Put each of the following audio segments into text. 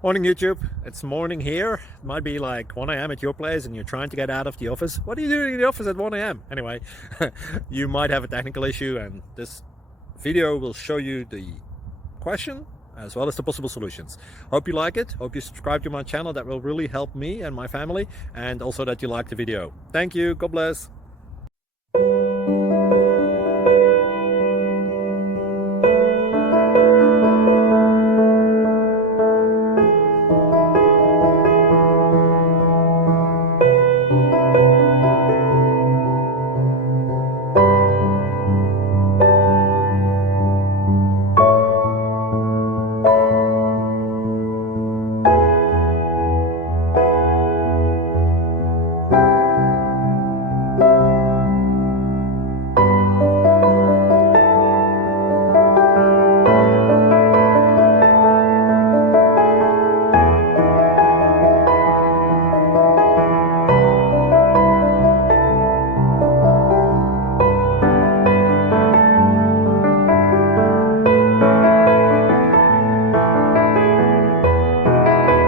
Morning YouTube, it's morning here. It might be like 1 a.m. at your place and you're trying to get out of the office. What are you doing in the office at 1 a.m.? Anyway, you might have a technical issue and this video will show you the question as well as the possible solutions. Hope you like it, hope you subscribe to my channel. That will really help me and my family, and also that you like the video. Thank you, God bless.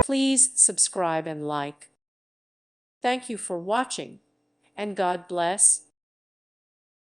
Please subscribe and like. Thank you for watching, and God bless.